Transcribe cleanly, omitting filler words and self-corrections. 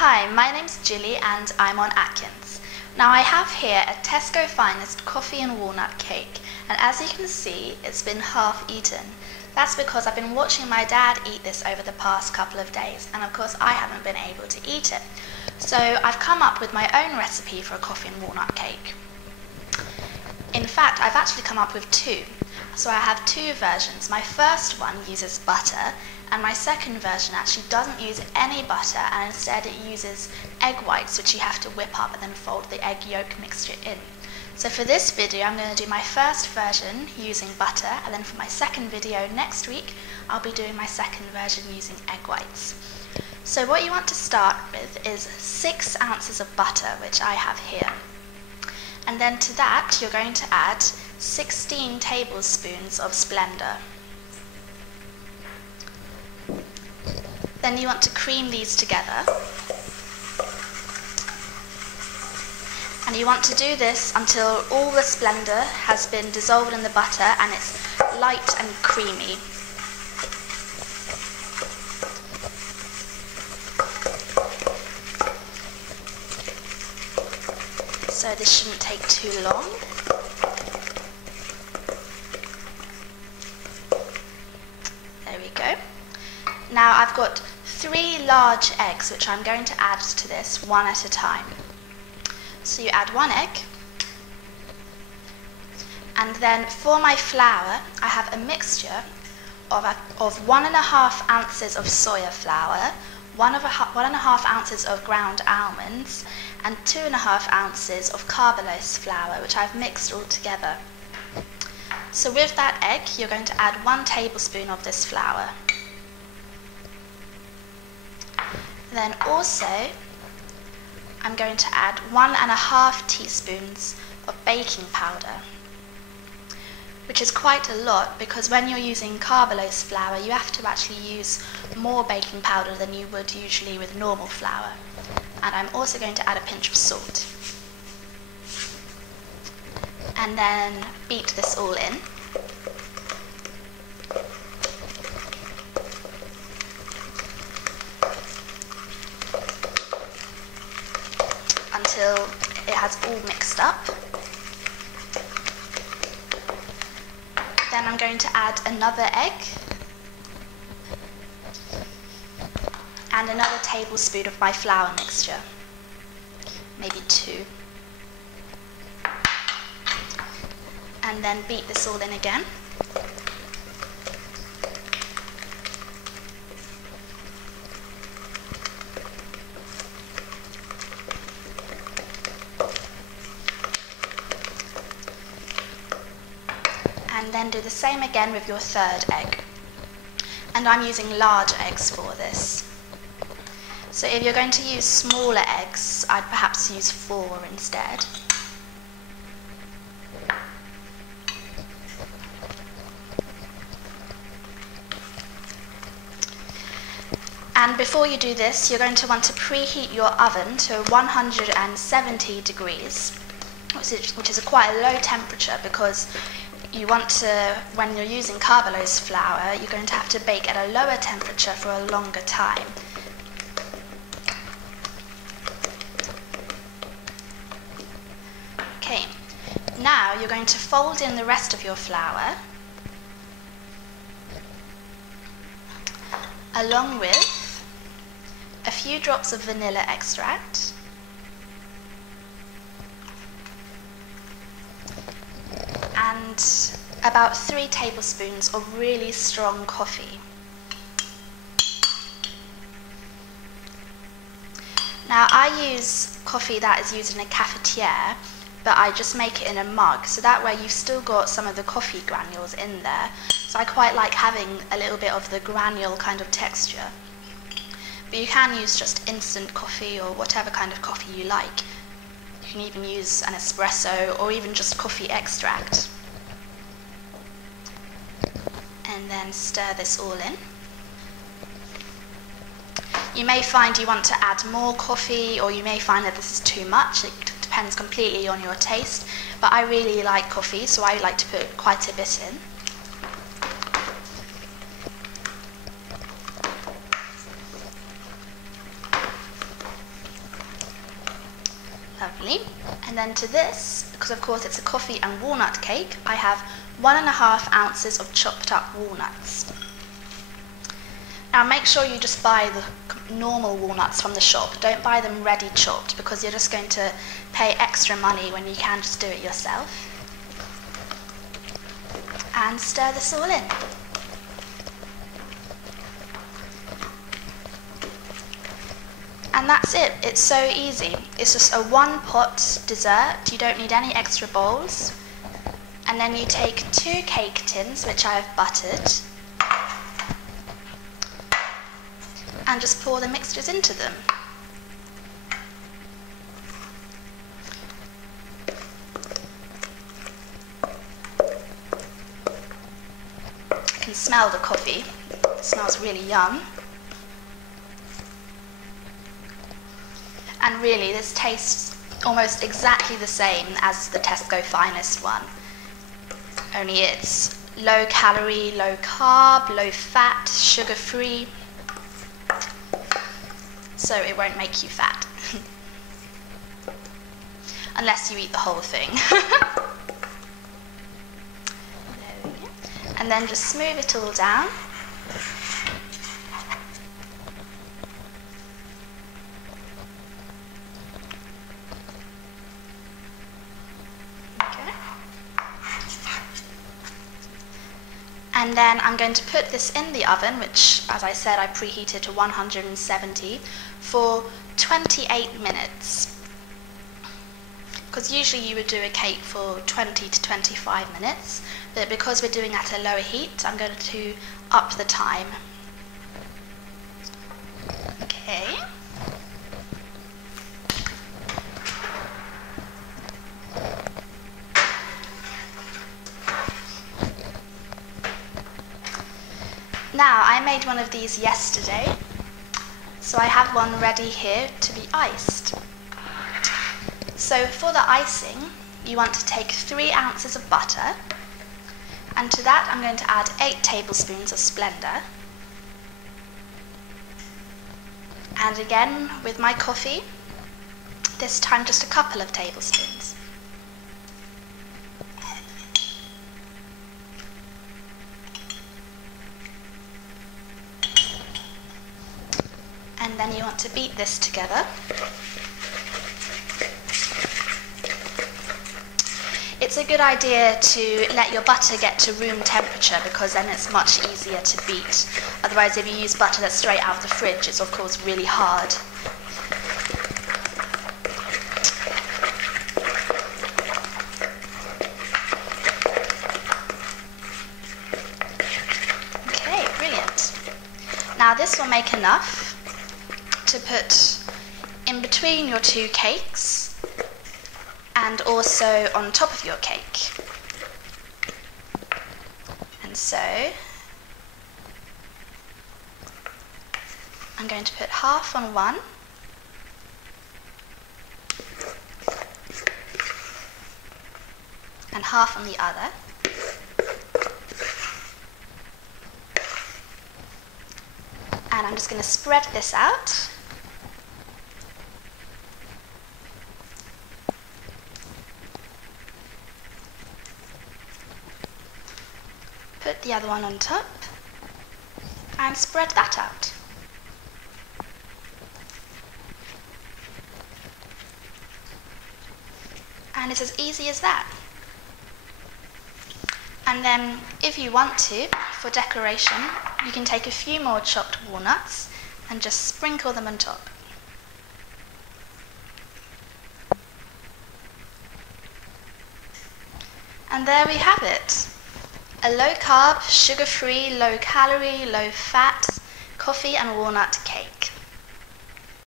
Hi, my name's Jilly and I'm on Atkins. Now I have here a Tesco Finest coffee and walnut cake, and as you can see it's been half eaten. That's because I've been watching my dad eat this over the past couple of days, and of course I haven't been able to eat it. So I've come up with my own recipe for a coffee and walnut cake. In fact, I've actually come up with two. So I have two versions. My first one uses butter, and my second version actually doesn't use any butter, and instead it uses egg whites, which you have to whip up and then fold the egg yolk mixture in. So for this video I'm going to do my first version using butter, and then for my second video next week I'll be doing my second version using egg whites. So what you want to start with is 6 ounces of butter, which I have here. And then to that you're going to add 16 tablespoons of Splenda. Then you want to cream these together. And you want to do this until all the Splenda has been dissolved in the butter and it's light and creamy. So this shouldn't take too long. There we go. Now I've got 3 large eggs which I'm going to add to this one at a time. So you add 1 egg, and then for my flour I have a mixture of 1.5 ounces of soya flour, 1.5 ounces of ground almonds, and 2.5 ounces of carbose flour, which I've mixed all together. So with that egg you're going to add 1 tablespoon of this flour. Then also I'm going to add 1.5 teaspoons of baking powder, which is quite a lot because when you're using carbose flour you have to actually use more baking powder than you would usually with normal flour. And I'm also going to add a pinch of salt. And then beat this all in. Until it has all mixed up. Then I'm going to add another egg and another tablespoon of my flour mixture, maybe 2. And then beat this all in again. And then do the same again with your third egg. And I'm using large eggs for this. So if you're going to use smaller eggs, I'd perhaps use 4 instead. And before you do this, you're going to want to preheat your oven to 170 degrees, which is quite a low temperature because you want to, when you're using carbose flour, you're going to have to bake at a lower temperature for a longer time. Okay, now you're going to fold in the rest of your flour, along with a few drops of vanilla extract, and about 3 tablespoons of really strong coffee. Now I use coffee that is used in a cafetiere, but I just make it in a mug, so that way you've still got some of the coffee granules in there. So I quite like having a little bit of the granule kind of texture. But you can use just instant coffee or whatever kind of coffee you like. You can even use an espresso or even just coffee extract. And then stir this all in. You may find you want to add more coffee, or you may find that this is too much. It depends completely on your taste, but I really like coffee, so I like to put quite a bit in. predominantly. And then to this, because of course it's a coffee and walnut cake, I have 1.5 ounces of chopped up walnuts. Now make sure you just buy the normal walnuts from the shop. Don't buy them ready chopped, because you're just going to pay extra money when you can just do it yourself. And stir this all in. And that's it. It's so easy. It's just a one-pot dessert. You don't need any extra bowls. And then you take 2 cake tins, which I have buttered, and just pour the mixtures into them. I can smell the coffee. It smells really yum. And really, this tastes almost exactly the same as the Tesco Finest one. Only it's low calorie, low carb, low fat, sugar free. So it won't make you fat. Unless you eat the whole thing. There we go. And then just smooth it all down. And then I'm going to put this in the oven, which, as I said, I preheated to 170 for 28 minutes. Because usually you would do a cake for 20 to 25 minutes, but because we're doing at a lower heat, I'm going to up the time. Okay. Now, I made one of these yesterday, so I have one ready here to be iced. So for the icing, you want to take 3 ounces of butter, and to that I'm going to add 8 tablespoons of Splenda. And again, with my coffee, this time just a couple of tablespoons. And then you want to beat this together. It's a good idea to let your butter get to room temperature, because then it's much easier to beat. Otherwise, if you use butter that's straight out of the fridge, it's of course really hard. Okay, brilliant. Now this will make enough to put in between your 2 cakes and also on top of your cake. And so I'm going to put half on one and half on the other. And I'm just going to spread this out. Put the other one on top and spread that out. And it's as easy as that. And then, if you want to, for decoration, you can take a few more chopped walnuts and just sprinkle them on top. And there we have it. A low-carb, sugar-free, low-calorie, low-fat coffee and walnut